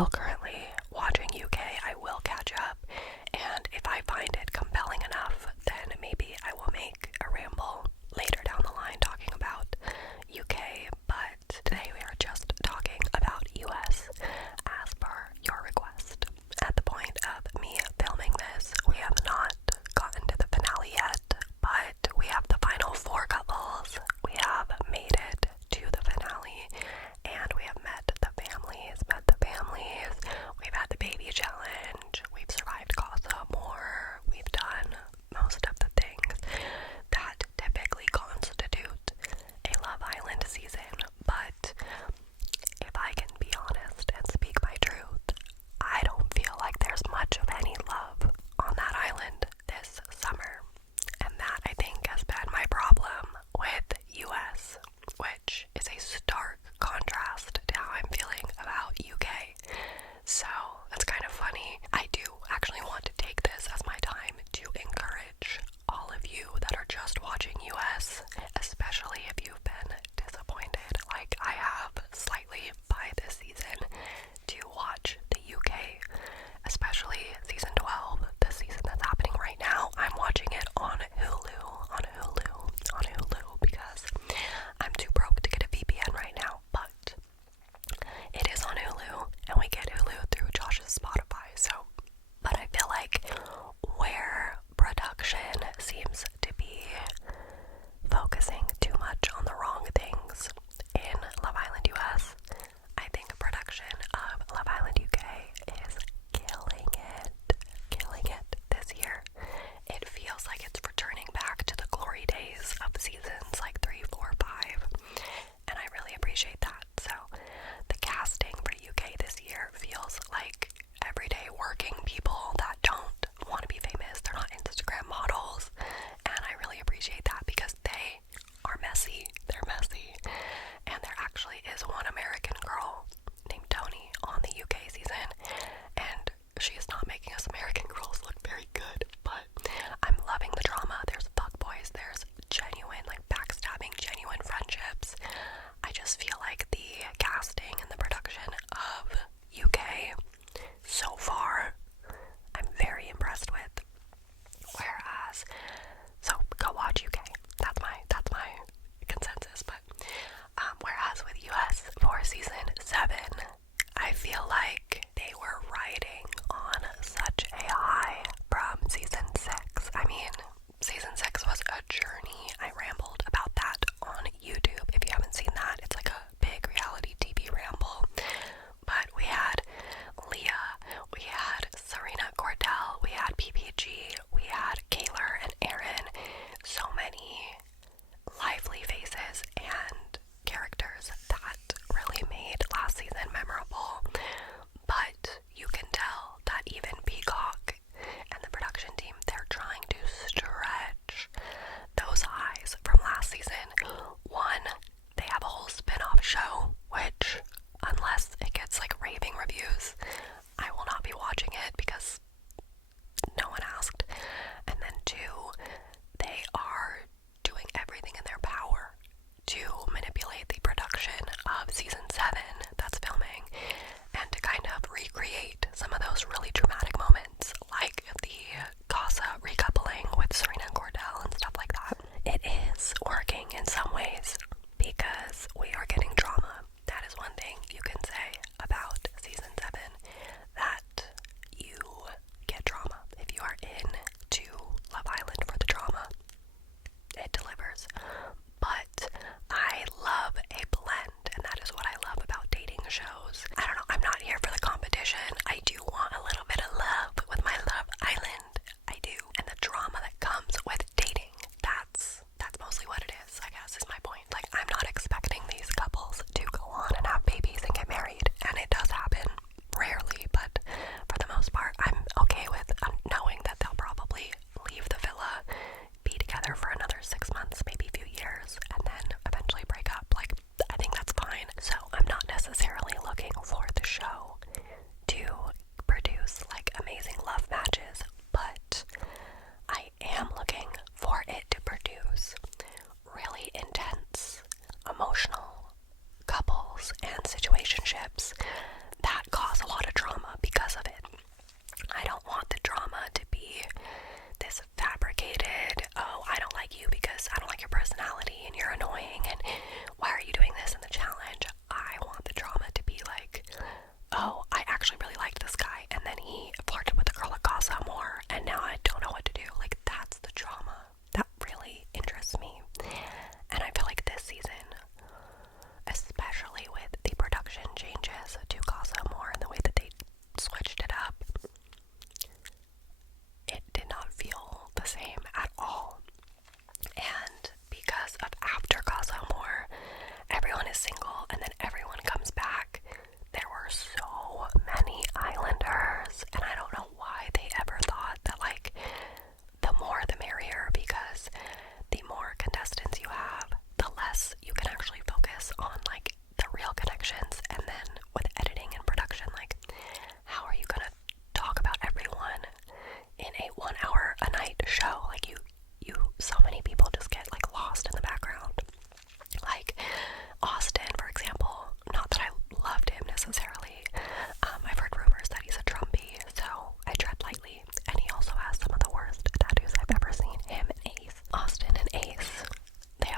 still currently watching UK. I will catch up, and if I find it compelling enough, then maybe I will make a ramble later down the line talking about UK, but today we are just talking about US as per your request. At the point of me filming this, we have not gotten to the finale yet, but we have the final 4 couples. We have made it to the finale, and we have met the families,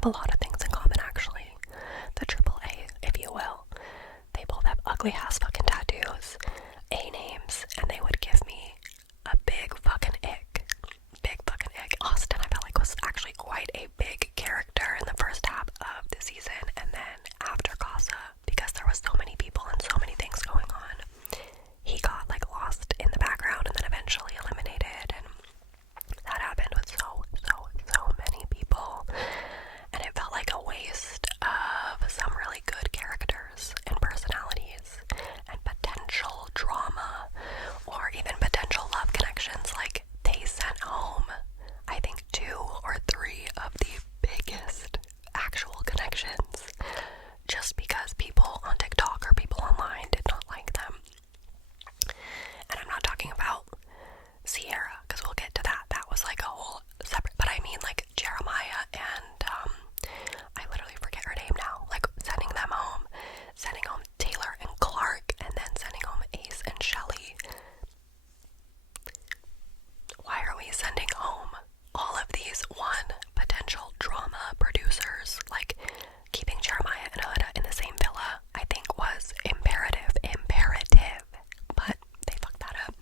have a lot of things in common, actually. The triple A, if you will. They both have ugly ass fucking tattoos, A names, and they would give me a big fucking ick. Big fucking ick. Austin, I felt like, was actually quite a big character in the first half of the season, and then after Casa, because there was so many people and so many things going on, he got like lost in the background and then eventually eliminated, and that happened with so many people, and it felt like a waste of some really good characters and personalities and potential drama or even potential love connections. Like, they sent home, I think, 2 or 3 of the biggest actual connections just because people on TikTok or people online did not like them. And I'm not talking about Sierra, because we'll get to that. That was like a whole separate, but I mean like Jeremiah and I literally forget her name now. Like, sending them home, sending home Taylor and Clark, and then sending home Ace and Shelly. Why are we sending home all of these potential drama producers? Like, keeping Jeremiah and Huda in the same villa, I think, was imperative, but they fucked that up.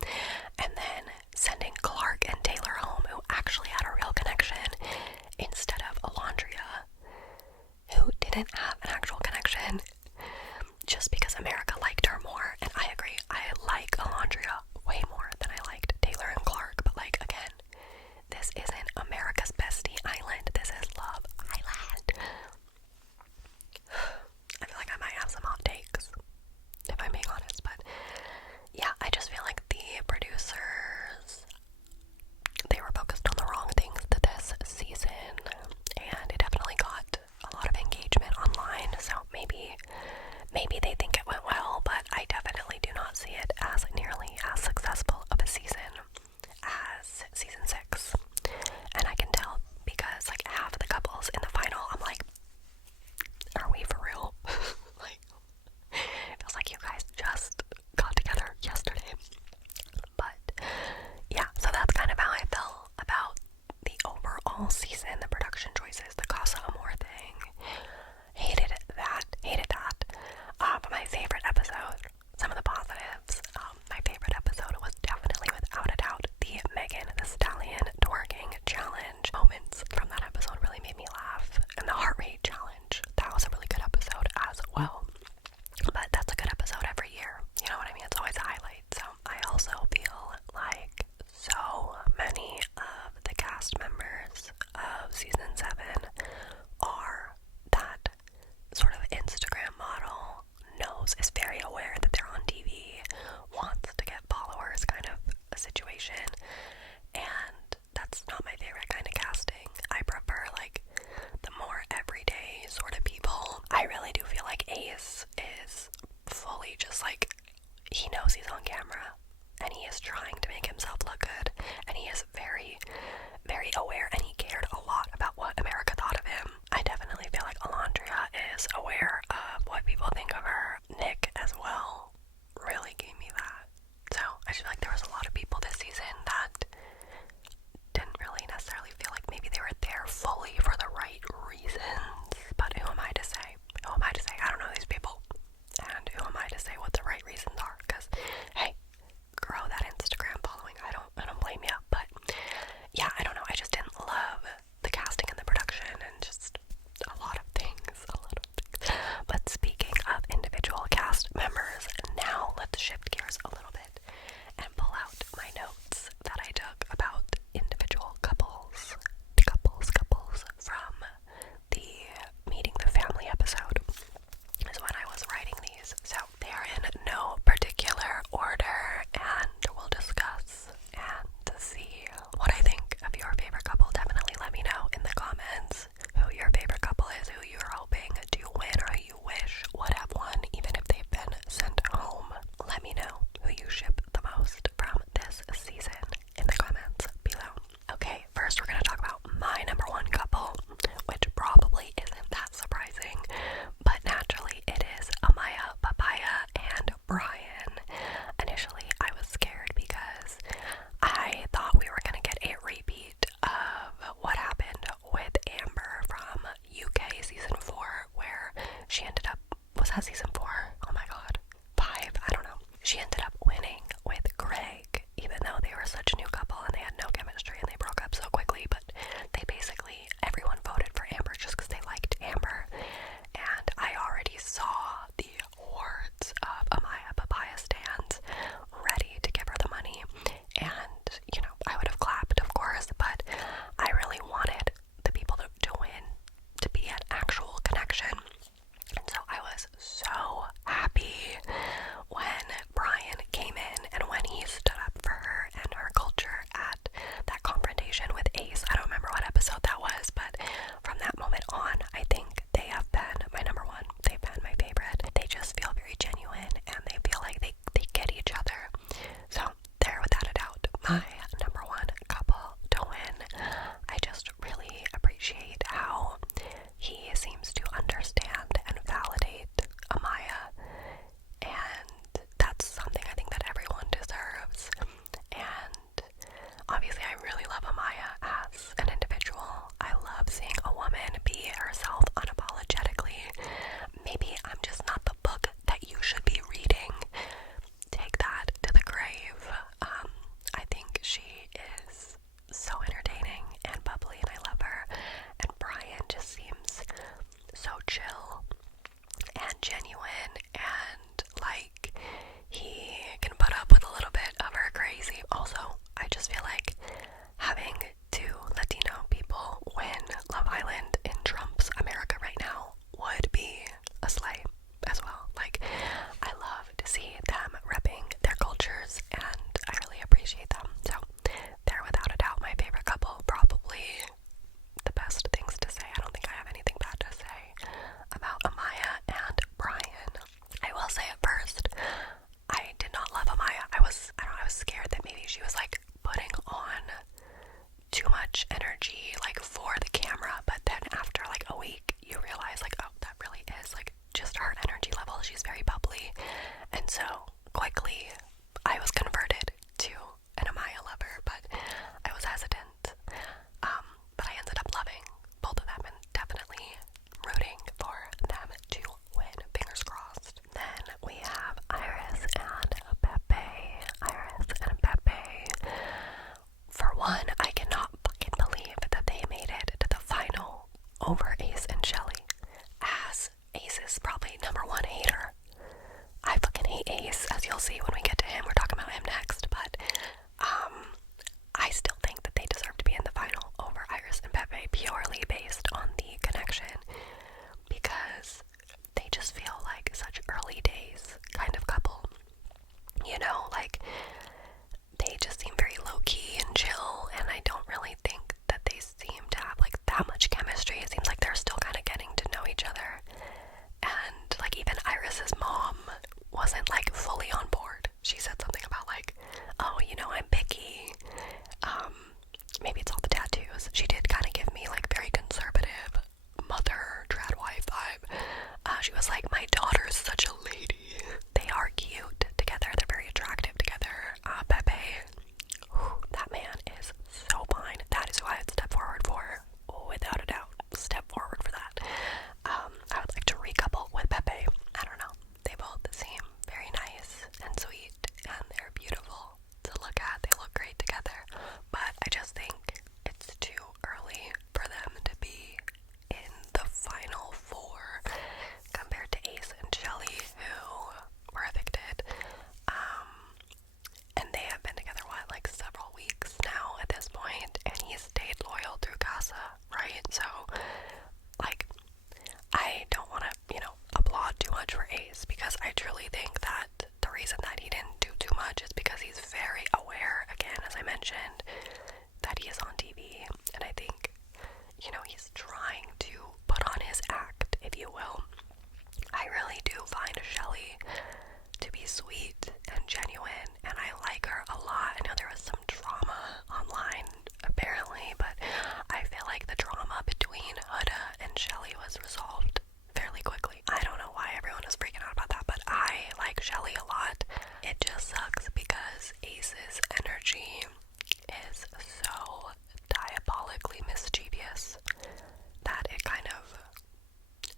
And then sending Clark and Taylor home, who actually had a real connection, instead of Alondria, who didn't have an actual connection, just because America liked her more. And I agree, I like Alondria way more than I liked Taylor and Clark, but like, again, this isn't America's Bestie Island, this is Love Island. I feel like I might have some hot takes, if I'm being honest, but yeah, I just feel like the producers, they were focused on the wrong things this season, and it definitely got a lot of engagement online, so maybe they think it went well, but I definitely do not see it as nearly as successful of a season as season 6. And I can tell because like half of the couples in the final, I'm like, are we for real? Like, it feels like you guys just got together yesterday. But yeah, so that's kind of how I felt about the overall season, the production choices, the Casa Amor thing. Hated that. But my favorite episode, some of the positives, my favorite episode was definitely, without a doubt, the Megan Thee Stallion twerking challenge. Moments from that episode really made me laugh. And the heart rate challenge, that was a really good episode as well. But that's a good episode every year. You know what I mean? It's always a highlight. So I also feel like so many of the cast members of season 7 are that sort of Instagram model, is very aware that they're on TV, wants to get followers kind of a situation, and that's not my favorite kind of casting. I prefer like the more everyday sort of people. I really do feel like Ace is fully just like, he knows he's on camera and he is trying to make himself look good, and he is very, very aware, and he cared a lot about what America thought of him. I definitely feel like Alondria is aware of what people think of her. Nick as well really gave me that. So I just feel like there was a lot of people this season that didn't really necessarily feel like maybe they were there fully for the right reasons. But who am I to say? I don't know these people. And who am I to say what the right reasons are? Because, hey, grow that Instagram following. I don't blame you. But yeah, I don't know. I just didn't love the casting and the production and just a lot of things. But speaking of individual cast members, now let's shift gears a little bit and pull out my notes that I took about individual couples from the Meeting the Family episode is when I was writing these. So they are in no particular order, and we'll discuss and see what I think of your so entertaining and bubbly, and I love her. And Brian just seems so chill and genuine, and like he can put up with a little bit of her crazy. Also, I just feel like having two Latino people win Love Island in Trump's America right now would be a slay as well. Like, I love to see them repping their cultures, and I really appreciate them. So they're without a doubt my favorite couple. Probably the best things to say. I don't think I have anything bad to say about Amaya and Brian. I will say at first, I did not love Amaya. I was scared that maybe she was like putting on too much energy like for the camera, but then after like a week you realize like, oh, that really is like just her energy level. She's very bubbly, and so quickly I was converted to an Amaya lover, but I was hesitant. But I ended up loving both of them and definitely rooting for them to win. Fingers crossed. Then we have Iris and Pepe. Iris and Pepe. For one, I cannot fucking believe that they made it to the final over Ace and Shelly, as Ace's probably number one hater. I fucking hate Ace, as you'll see when we get to him. We're talking about him next, but I still think that they deserve to be in the final over Iris and Pepe, purely based on the connection, because they just feel like such early days kind of couple. You know, like, they just seem very low-key and chill, and I don't really think that they seem to have like that much chemistry. It seems like they're still kind of getting to know each other, and like even Iris's mom wasn't like fully on board. She said something about like, oh, you know, I'm picky. Maybe it's all the tattoos. She did kind of give me like very conservative mother trad wife vibe. She was like, my daughter's such a lady. They are cute together. They're very attractive together. Pepe, that man is so fine. That is who I would step forward for, without a doubt. Step forward for that. I would like to recouple with Pepe. I don't know. They both seem very nice and sweet, and they're beautiful to look at. They look great together. But I just think it's too early for them to be in the final four compared to Ace and Shelly, who were evicted. And they have been together, what, like several weeks now at this point, and he's stayed loyal through Casa, right? So, like, I don't want to, you know, applaud too much for Ace, because I truly think that the reason that he didn't do too much is because he's very aware, again, as I mentioned, that he is on TV, and I think, you know, he's trying to put on his act, if you will. I really do find Shelly to be sweet and genuine, and I like her a lot. I know there was some drama online, apparently, but I feel like the drama between Huda and Shelly was resolved fairly quickly. I don't know why everyone is freaking out about that, but I like Shelly a lot. It just sucks because Ace's energy is so diabolically mischievous that it kind of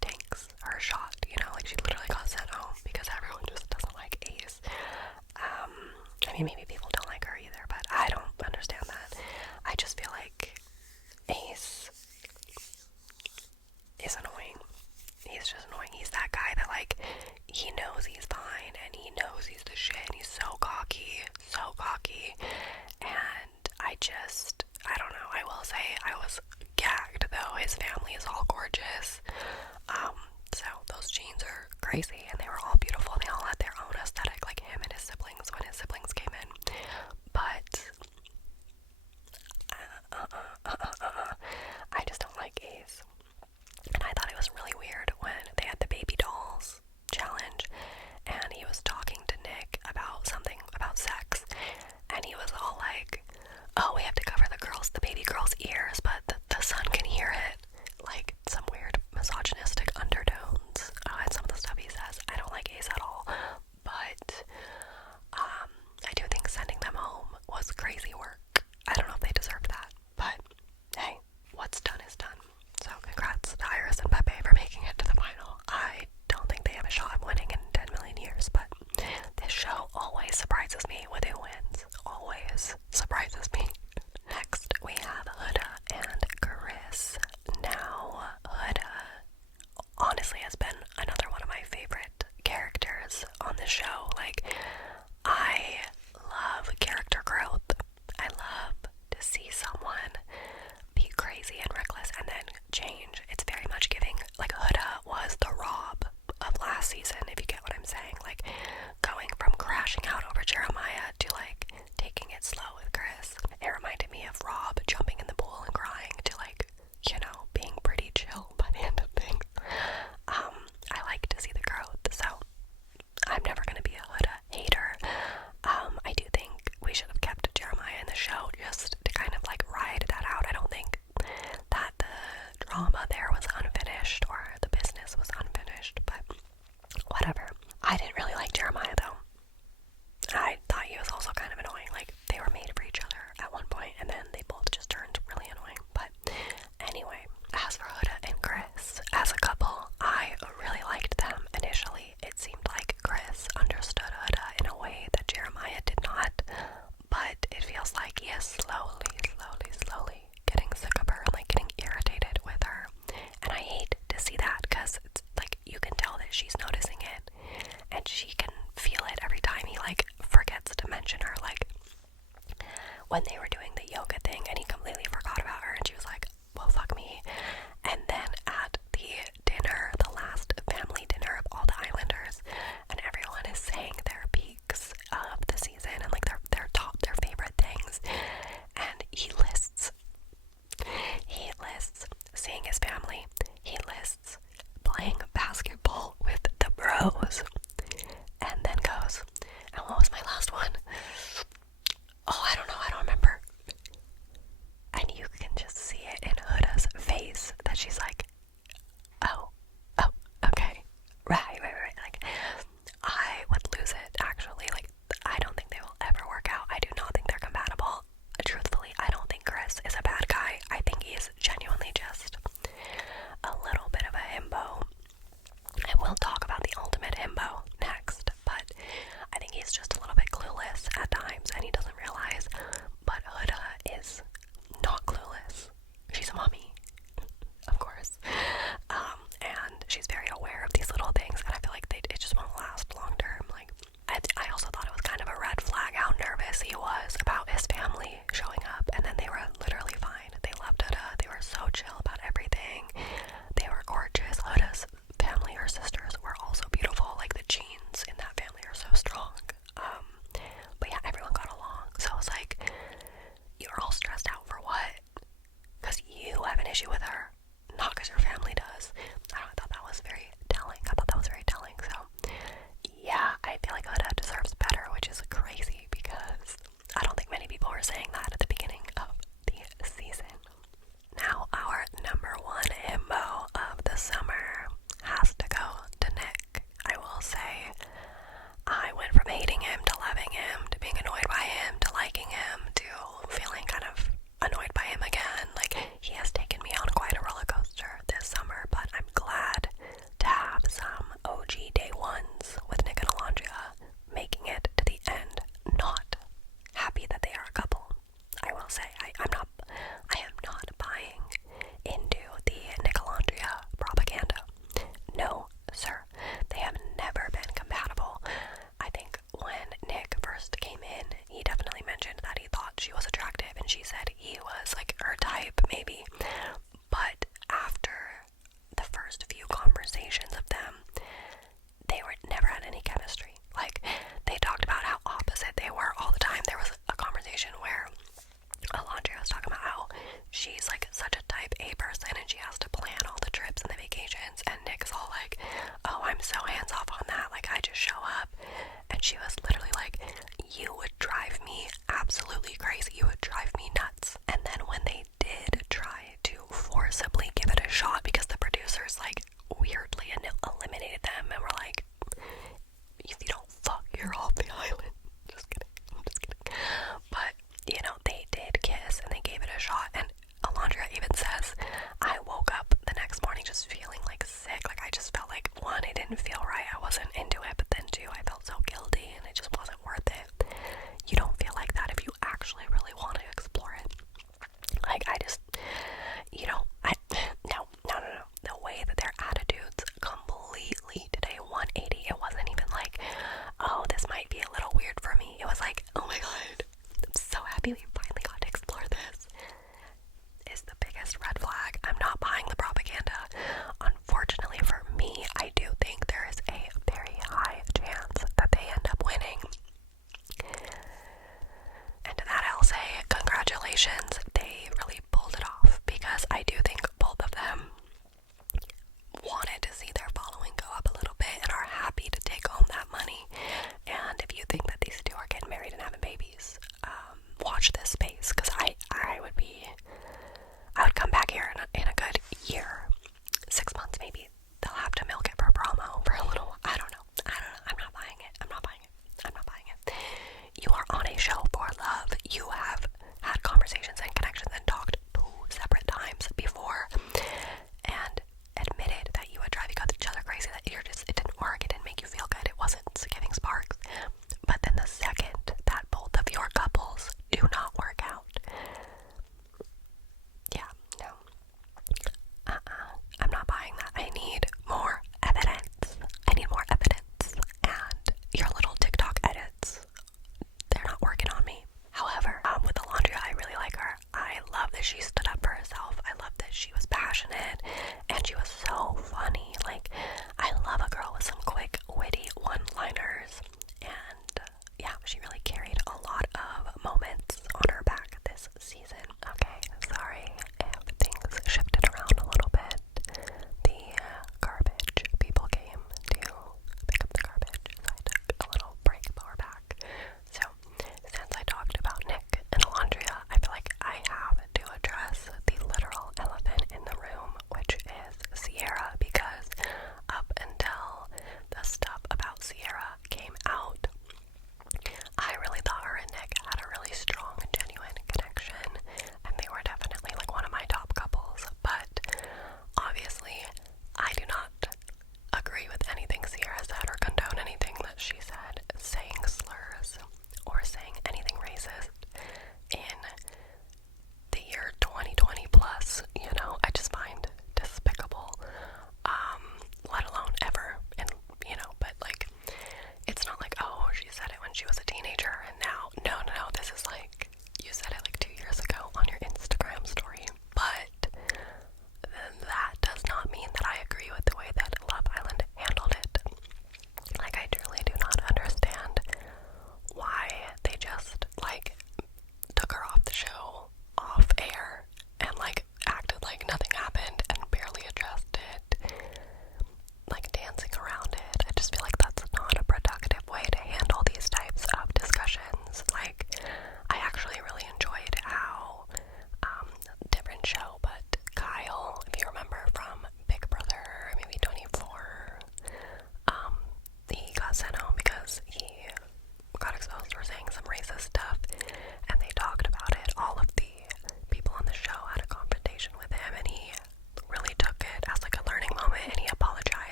tanks her shot, you know, like she literally got sent home because everyone just doesn't like Ace. I mean, maybe people don't like her either, but I don't understand that. I just feel like Ace is annoying. He's just annoying. He's that guy that, like, he knows he's fine, and he knows he's the shit, and he's so cocky, and I don't know, I will say, I was gagged, though. His family is all gorgeous, so those genes are crazy, and they were all beautiful. They all had their own aesthetic, like him and his siblings when his siblings came in, but I just don't like Ace. And I thought it was really weird when they had the baby dolls challenge, and he was talking to Nick about something about sex, and he was all like, oh, we have to cover the baby girl's ears, but the son can hear it. Like, some weird misogynistic undertones in some of the stuff he says. I don't like Ace at all, but I do think sending them home goes, and then goes, and what was my last one? Oh, I don't know, I don't remember. And you can just see it in Huda's face that she's like, oh, okay, right. Like, I would lose it, actually. Like, I don't think they will ever work out. I do not think they're compatible. Truthfully, I don't think Chris is a bad guy. I think he's genuinely just a little bit of a himbo. And we'll talk about the ultimate himbo next, but I think he's just a little bit clueless at times, and he doesn't realize. But Huda is not clueless. She's a mommy, of course, and she's very aware of these little things, and I feel like it just won't last long term. Like, I also thought it was kind of a red flag how nervous he was about his family showing up, and then they were literally fine. They loved Huda. They were so chill about everything. They were gorgeous. Huda's family, her sisters, were also beautiful. Like, the genes in that family are so strong. But yeah, everyone got along. So I was like, you're all stressed out for what? Because you have an issue with her, not because your family does. I thought that was very telling. So yeah, I feel like Huda deserves better, which is crazy because I don't think many people were saying that at the beginning of the season. Now, our number one himbo of the summer has to go to Nick. I will say, I went from hating him to loving him to being annoyed by him to liking him to feeling kind of annoyed by him again. Like, he has taken me on quite a roller coaster this summer, but I'm glad to have some OG day ones with Nick and Alondra making it to the end. Not happy that they are a couple. I will say, I am not buying into the Nick Alondra propaganda. No, sir. They have never been compatible. I think when Nick first came in, he definitely mentioned that he thought she was attractive, and she said he was like her type, maybe. But after the first few conversations of them, they never had any chemistry. Like, they talked about how opposite they were all the time. There was a conversation where Alondra was talking about how she's like such a type A person and she has to plan all the trips and the vacations, and Nick's all like, oh, I'm so hands off on that, like, I just show up. And she was literally like, you would drive me absolutely crazy, you would drive me nuts. And then when they did try to forcibly give it a shot, because the producers like weirdly eliminated them and were like, if you don't fuck, you're off the island. Just kidding, I'm just kidding. But, you know, they did kiss and they gave it a shot, and Alondra even says, I woke up the next morning just feeling like sick. Like, I just felt like, one, it didn't feel right, I wasn't into it, but then two, I felt so guilty and it just wasn't worth it. You don't feel like that if you actually really want to explore it. Like, I just, you know, no. The way that their attitudes completely did a 180. It wasn't even like, oh, this might be a little weird for me. It was like, oh my god, I'm so happy we finally got to explore this. Is the biggest red flag. I'm not buying the propaganda. Unfortunately for me, I do think there is a very high chance that they end up winning. And to that I'll say, congratulations, they really pulled it off, because I do think both of them wanted to see their following go up a little bit and are happy to take home that money. And if you think that these two are getting married and having babies, watch this space, because I would come back here in a good year, 6 months maybe. They'll have to milk it for promo for a little. I don't know. I'm not buying it. You are on a show for love. You have had conversations and connections and talked 2 separate times before and admitted that you would drive each other crazy, that it didn't work, it didn't make you feel good, it wasn't giving sparks. But then the second that both of your couples do not work out, yeah, no, I'm not buying that. I need more evidence. And your little TikTok edits, they're not working on me. However, with Alondra, I really like her. I love that she stood up for herself. I love that she was passionate and she was so funny. Like, I love a girl with some quick, witty one-liners. And yeah, she really carried a lot of moments on her back this season.